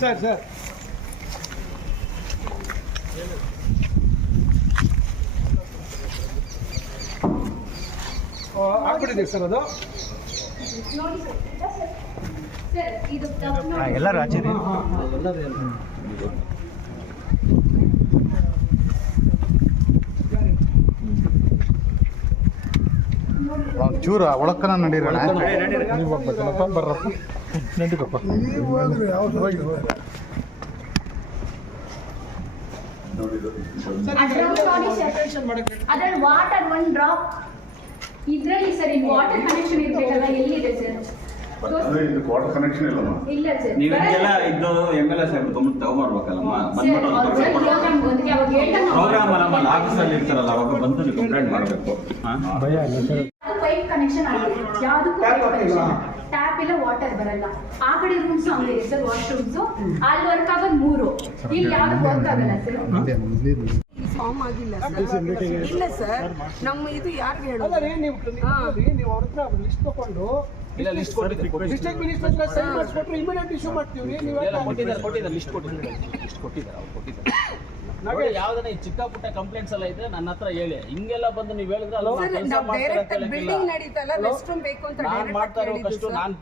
sir sir ಆಗ್ಬಿಟ್ಟಿದೆ sir ಅದು ಎಲ್ಲರೂ ಆಚೆ ಚೂರು ಒಳಕ್ಕನ ನಡೀರಣ ನೀವು ಹೋಗ್ಬೇಕಲ್ಲಪ್ಪ ಬರ್ರಪ್ಪ ನಡೀರಪ್ಪ ಅದ್ರಲ್ಲಿ ವಾಟರ್ ಒನ್ ಡ್ರಾಪ್ ಇದ್ರಲ್ಲಿ ಸರ್ ಇನ್ ವಾಟರ್ ಕನೆಕ್ಷನ್ ಇರ್ಬೇಕಲ್ಲ ಎಲ್ಲಿದೆ ಸರ್ ವಾಟರ್ ಕನೆಕ್ಷನ್ ಇಲ್ಲ ಸರ್ ನೀವೆಲ್ಲ ಇದು MLA ಸಾಹೇಬ್ ತಗೊಂಡ್ಬರ್ಬೇಕಲ್ಲಮ್ಮ ಪ್ರೋಗ್ರಾಮ್ ಅಲ್ಲ ಆಫೀಸಲ್ಲಿ ಇರ್ತಾರಲ್ಲ ಅವಾಗ ಬಂದು ನೀವು ಕಂಪ್ಲೇಂಟ್ ಮಾಡಬೇಕು ಭಯ ಇಲ್ಲ ಸರ್ ಪೈಪ್ ಕನೆಕ್ಷನ್ ಆಗಿದೆ ಯಾವುದಕ್ಕೂ ಟ್ಯಾಪ್ ಇಲ್ಲ ವಾಟರ್ ಬರಲ್ಲ ಆ ಕಡೆ ರೂಮ್ಸ್ ಹಂಗಿದೆ ಸರ್ ವಾಶ್ರೂಮ್ಸ್ ಅಲ್ಲಿ ವರ್ಕ್ ಆಗೋದು 3 ಇಲ್ಲಿ ಯಾವ್ದು ವರ್ಕ್ ಆಗಲ್ಲ ಸರ್ ಫಾರ್ಮ್ ಆಗಿಲ್ಲ ಸರ್ ಇಲ್ಲ ಸರ್ ನಮ್ಮ ಇದು ಯಾರಿಗೆ ಹೇಳೋದು ನೀವು ಅವ್ರ ಹತ್ರ ಲಿಸ್ಟ್ ತಗೊಂಡು ಇಲ್ಲ ಲಿಸ್ಟ್ ಕೊಟ್ಟಿದ್ದಾರೆ ಡಿಸ್ಟ್ರಿಕ್ಟ್ ಮಿನಿಸ್ಟರ್ ಹತ್ರ ಸೈನ್ ಮಾಡಿಸ್ಕೊಟ್ರೆ ಇಮಿಡಿಯೇಟ್ ಇಶ್ಯೂ ಮಾಡ್ತೀವಿ ಕೊಟ್ಟಿದ್ದಾರೆ ಲಿಸ್ಟ್ ಕೊಟ್ಟಿದ್ದಾರೆ ಅವ್ರು ಕೊಟ್ಟಿದ್ದಾರೆ ನೋಡಿ ಯಾವ್ದನ್ನ ಈ ಚಿಕ್ಕ ಪುಟ್ಟ ಕಂಪ್ಲೇಂಟ್ಸ್ ಎಲ್ಲ ಇದ್ರೆ ನನ್ನ ಹತ್ರ ಹೇಳಿ ಹಿಂಗೆಲ್ಲ ಬಂದು ನೀವು ಹೇಳಿದ್ರೆ ಅಲ್ಲ ಬಿಲ್ಡಿಂಗ್ ನಡೀತಲ್ಲ ರೆಸ್ಟ್ ರೂಮ್ ಬೇಕು ಅಂತ ನಾನು ಮಾಡ್ತಾ ಇರೋ ಕಷ್ಟ ನಾನು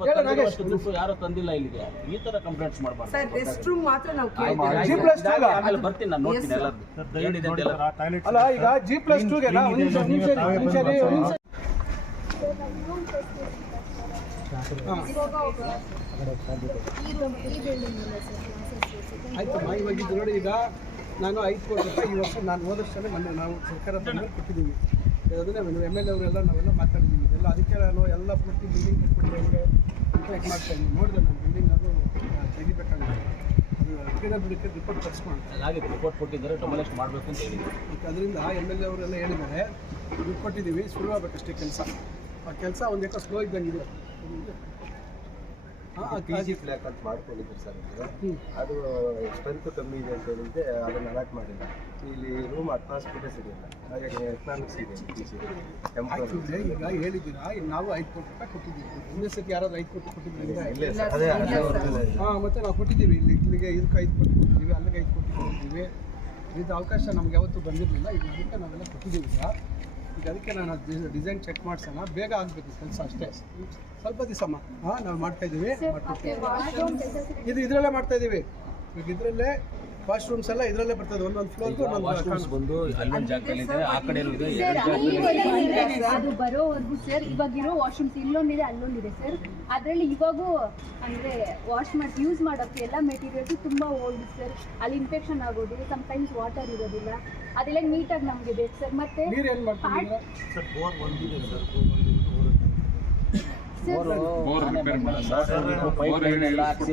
ದುಡ್ಡು ಯಾರು ತಂದಿಲ್ಲ ಇಲ್ಲಿಗೆ ಈ ತರ ಕಂಪ್ಲೇಂಟ್ಸ್ ಮಾಡಬಾರ್ದು ಸರ್ ರೆಸ್ಟ್ ರೂಮ್ ಮಾತ್ರ ನಾವು ಆಮೇಲೆ ಬರ್ತೀನಿ ನಾನು ನೋಡ್ತೀನಿ ಎಲ್ಲರೂ ಏನಿದೆ ಅಂತ ಎಲ್ಲ ಅಲ್ಲ ಈಗ G+2 ಗೆ ಆಯ್ತಮ್ಮ ಇವಾಗ ಇದು ನೋಡಿ ಈಗ ನಾನು 5 ಕೋಟಿ ರೂಪಾಯಿ ಈ ವರ್ಷ ನಾನು ಹೋದ ವರ್ಷನೇ ಮೊನ್ನೆ ನಾವು ಸರ್ಕಾರ ಬಂದು ಕೊಟ್ಟಿದ್ದೀವಿ ಅದನ್ನೇ MLA ಅವರೆಲ್ಲ ನಾವೆಲ್ಲ ಮಾತಾಡಿದ್ದೀವಿ ಎಲ್ಲ ಅದಕ್ಕೆ ನಾನು ಎಲ್ಲ ಪೂರ್ತಿ ಬಿಲ್ಡಿಂಗ್ ಕಟ್ಬಿಟ್ಟು ಕಂಪ್ಲೇಂಟ್ ಮಾಡ್ತಾ ಇದ್ದೀನಿ ನೋಡಿದೆ ನಾನು ಬಿಲ್ಡಿಂಗ್ ಅದು ತೆಗಿಬೇಕಾಗುತ್ತೆ ಅದು ಬಿಡಕ್ಕೆ ರಿಪೋರ್ಟ್ ತರಿಸ್ಕೊಂಡು ಆಗಿದೆ ರಿಪೋರ್ಟ್ ಕೊಟ್ಟಿದ್ದಾರೆ ಡೆಮಾಲಿಷ್ ಮಾಡಬೇಕು ಅಂತ ಹೇಳಿದ್ರು ಅದರಿಂದ MLA ಅವರೆಲ್ಲ ಹೇಳಿದ್ದಾರೆ ದುಡ್ಡು ಕೊಟ್ಟಿದ್ದೀವಿ ಶುರು ಆಗಬೇಕಷ್ಟೇ ಕೆಲಸ ಆ ಕೆಲಸ ಒಂದು ಯಾಕೋ ಸ್ಲೋ ಇದ್ದಂಗಿದೆ PG ಫ್ಲಾಕ್ ಅಂತ ಮಾಡ್ಕೊಂಡಿದ್ರು ಸರ್ ಅದು ಸ್ಟ್ರೆಂತ್ ಕಮ್ಮಿ ಇದೆ ಅಂತ ಹೇಳಿದ್ರೆ ಅದನ್ನು ಅಲಾಟ್ ಮಾಡಿಲ್ಲ ಇಲ್ಲಿ ರೂಮ್ ಅಟ್ಮಾಸ್ಫಿಯರ್ ಸಿಗಿಲ್ಲ ಹಾಗಾಗಿ ಎಕನಾಮಿಕ್ಸ್ ಇದೆ ಈಗ ಹೇಳಿದ್ದೀರಾ ನಾವು 5 ಕೋಟಿ ರೂಪಾಯಿ ಕೊಟ್ಟಿದ್ದೀವಿ ಒಂದೇ ಸತಿ ಯಾರಾದ್ರೂ 5 ಕೋಟಿ ಕೊಟ್ಟಿದ್ದೀವಿ ಮತ್ತೆ ನಾವು ಕೊಟ್ಟಿದ್ದೀವಿ ಇಲ್ಲಿಗೆ ಇದಕ್ಕೆ 5 ಕೋಟಿ ಕೊಟ್ಟಿದ್ದೀವಿ ಅಲ್ಲಿಗೆ 5 ಕೋಟಿ ಕೊಟ್ಟಿದ್ದೀವಿ ಇದು ಅವಕಾಶ ನಮ್ಗೆ ಯಾವತ್ತೂ ಬಂದಿರಲಿಲ್ಲ ಈಗ ಅದಕ್ಕೆ ನಾವೆಲ್ಲ ಕೊಟ್ಟಿದ್ದೀವಿ ಈಗ ಅದಕ್ಕೆ ನಾನು ಡಿಸೈನ್ ಚೆಕ್ ಮಾಡಿಸೋಣ ಬೇಗ ಆಗಬೇಕು ಕೆಲಸ ಅಷ್ಟೇ ಸ್ವಲ್ಪ ದಿವಸಮ್ಮ ನಾವು ಮಾಡ್ತಾಯಿದ್ದೀವಿ ಇದು ಇದರಲ್ಲೇ ಮಾಡ್ತಾಯಿದ್ದೀವಿ ಈಗ ಇದರಲ್ಲೇ ವಾಶ್ರೂಮ್ಸ್ ಎಲ್ಲ ಇದರಲ್ಲೇ ಬರ್ತದೆ ಒಂದೊಂದು ಫ್ಲೋರ್ಗೂ ವಾಶ್ರೂಮ್ಸ್ ಬಂದು ಅಲ್ಲೊಂದು ಜಾಗದಲ್ಲಿ ಇದೆ ಆ ಕಡೆ ಇದೆ ಅದು ಬರೋವರೆಗೂ ಸರ್ ಇವಾಗಿರೋ ವಾಶ್ರೂಮ್ಸ್ ಇಲ್ಲೊಂದಿದೆ ಅಲ್ಲೊಂದಿದೆ ಸರ್ ಅದರಲ್ಲಿ ಇವಾಗೂ ಅಂದರೆ ಯೂಸ್ ಮಾಡೋಕ್ಕೆ ಎಲ್ಲ ಮೆಟೀರಿಯಲ್ಸ್ ತುಂಬ ಓಲ್ಡ್ ಸರ್ ಅಲ್ಲಿ ಇನ್ಫೆಕ್ಷನ್ ಆಗೋದು ಸಮ್ಟೈಮ್ಸ್ ವಾಟರ್ ಇರೋದಿಲ್ಲ ಅದೆಲ್ಲ ನೀಟಾಗಿ ನಮಗೆ ಬೇಕು ಸರ್ ಮತ್ತೆ ನೀರು ಏನು ಮಾಡ್ತೀವಿ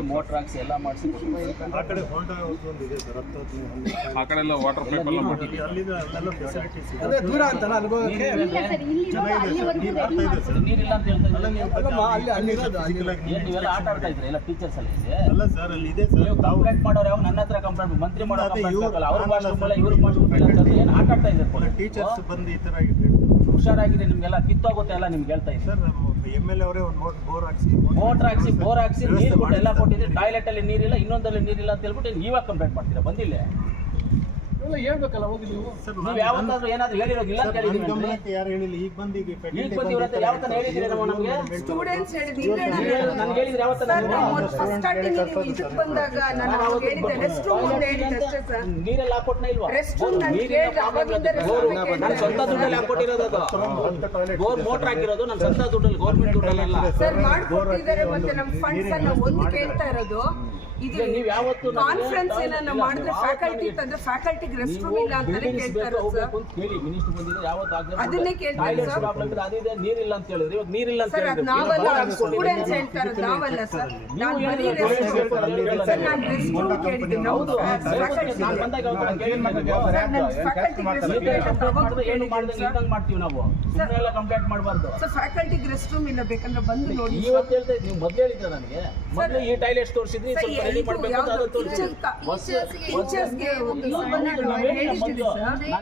ಮೋಟರ್ ಹಾಕ್ಸಿ ಎಲ್ಲ ಮಾಡಿಸಿ ಆ ಕಡೆ ಎಲ್ಲ ವಾಟರ್ ಪೈಪ್ ಎಲ್ಲ ಅದೇ ದೂರ ಅಂತಲ್ಲ ಅನುಭವಕ್ಕೆ ನೀರಿಲ್ಲ ಅಂತ ಹೇಳ್ತಾ ಅಲ್ಲಿ ನೀವೆಲ್ಲ ಆಟ ಆಡ್ತಾ ಇದ್ರಿ ಎಲ್ಲ ಟೀಚರ್ಸ್ ಅಲ್ಲಿ ನೀವು ಕಂಪ್ಲೇಂಟ್ ಮಾಡೋರು ಯಾವ ನನ್ನ ಹತ್ರ ಕಂಪ್ಲೇಂಟ್ ಮಂತ್ರಿ ಮಾಡೋ ಅವ್ರ ಮಾಸ್ಟರ್ ಇವ್ರ ಮಾಸ್ಟರ್ ಏನು ಆಟ ಆಡ್ತಾ ಇದ್ದಾರೆ ಟೀಚರ್ಸ್ ಬಂದು ಈ ಥರ ಹುಷಾರಾಗಿದೆ ನಿಮ್ಗೆಲ್ಲ ಕಿತ್ತೋಗುತ್ತೆ ಎಲ್ಲ ನಿಮ್ಗೆ ಹೇಳ್ತಾ ಇದ್ದಾರೆ ಸರ್ MLA ಅವರೇ ಒಂದು ಬೋರ್ ಹಾಕ್ಸಿ ನೀರು ಕೊಟ್ಟು ಎಲ್ಲ ಕೊಟ್ಟಿದ್ರೆ ಟಾಯ್ಲೆಟ್ ಅಲ್ಲಿ ನೀರಿಲ್ಲ ಇನ್ನೊಂದಲ್ಲಿ ನೀರಿಲ್ಲ ಅಂತ ಹೇಳ್ಬಿಟ್ಟು ಇವಾಗ ಕಂಪ್ಲೇಂಟ್ ಮಾಡ್ತೀರಾ ಬಂದಿಲ್ಲ ಎಲ್ಲ ಹೇಳ್ಬೇಕಲ್ಲ ಹೋಗಿ ನೀವು ನೀವು ಯಾವತ್ತಾದ್ರೂ ಏನಾದ್ರು ಹೇಳಿರೋದಿಲ್ಲ ಅಂತ ಹೇಳಿದ್ರೆ ಯಾರು ಹೇಳಿಲ್ಲ ಈಗ ಬಂದು ಈಗ ಬಂದಿರುತ್ತೆ ಯಾವತ್ತ ಹೇಳಿದ್ರೆ ನಮಗೆ ಸ್ಟೂಡೆಂಟ್ಸ್ ನನ್ಗೆ ಹೇಳಿದ್ರೆ ಯಾವತ್ತ ಸ್ಟಾರ್ಟಿಂಗ್ ಇದಕ್ಕೆ ಬಂದಾಗ ನಾನು ಹೇಳಿದೆ ರೆಸ್ಟ್ ರೂಮ್ ಅಂತ ಹೇಳಿದ್ದೆ ಅಷ್ಟೇ ಸರ್ ನೀರೆಲ್ಲ ಹಾಕೊಟ್ನ ಇಲ್ವಾ ರೆಸ್ಟ್ ರೂಮ್ ನಾನು ಕೇಳಿದೆ ಅವಾಗಿಂದ ನನ್ನ ಸ್ವಂತ ದುಡ್ಡಲ್ಲಿ ಹಾಕೊಟ್ಟಿರೋದು ಅದು ಬೋರ್ ಮೋಟರ್ ಹಾಕಿರೋದು ನನ್ನ ಸ್ವಂತ ದುಡ್ಡಲ್ಲಿ ಗೌರ್ಮೆಂಟ್ ದುಡ್ಡಲ್ಲ ಸರ್ ಮಾಡ್ಕೊಟ್ಟಿದ್ದಾರೆ ಮತ್ತೆ ನಮ್ಮ ಫಂಡ್ಸ್ ಅನ್ನ ಒಂದು ಕೇಳ್ತಾ ಇರೋದು ಇದು ನೀವು ಯಾವತ್ತು ಕಾನ್ಫರೆನ್ಸ್ ಏನನ್ನ ಮಾಡಿದ್ರೆ ಫ್ಯಾಕಲ್ಟಿ ತಂದ್ರೆ ಫ್ಯಾಕಲ್ಟಿಗೆ ರೆಸ್ಟ್ ರೂಮ್ ಇಲ್ಲ ಅಂತಾನೆ ಕೇಳ್ತಾ ಇರೋದು ಸರ್ ಕೇಳಿ ಮಿನಿಸ್ಟರ್ ಬಂದಿದ್ರೆ ಯಾವತ್ತು ಅದನ್ನೇ ಕೇಳ್ತಾರೆ ಸರ್ ಅದಿದೆ ನೀರಿಲ್ಲ ಅಂತ ಹೇಳಿದ್ರೆ ಇವಾಗ ನೀರಿಲ್ಲ ಅಂತ ಸರ್ ಅದು ನಾವಲ್ಲ ಸ್ಟೂಡೆಂಟ್ಸ್ ಹೇಳ್ತಾ ಇರೋದು ನಾವಲ್ಲ ಸರ್ ನಾನು ಬರೀ ಸರ್ ನಾನು ರೆಸ್ಟ್ ರೂಮ್ ಕೇಳಿದ್ದೀನಿ ನಾವು ನಾನು ಬಂದಾಗ ಮಾಡ್ತೀವಿ ನಾವು ಸುಮ್ಮನೆ ಕಂಪ್ಲೇಂಟ್ ಮಾಡಬಾರ್ದು ಸರ್ ಫ್ಯಾಕಲ್ಟಿಗೆ ರೆಸ್ಟ್ ರೂಮ್ ಇಲ್ಲ ಬೇಕಂದ್ರೆ ಬಂದು ನೋಡಿ ಇವತ್ತು ಹೇಳ್ತಾ ಇದ್ದೀನಿ ನೀವು ಮೊದಲು ಹೇಳಿದ್ರೆ ನನಗೆ ಮೊದಲು ಈ ಟೈಲೆಟ್ಸ್ ತೋರಿಸಿದ್ರಿ ಸ್ವಲ್ಪ ರೆಡಿ ಮಾಡಬೇಕು ಅಂತ ಅದು ತೋರಿಸಿದ್ರಿ ಟೀಚರ್ಸ್ಗೆ ಹೇಳಿದ್ದೀವಿ ಸರ್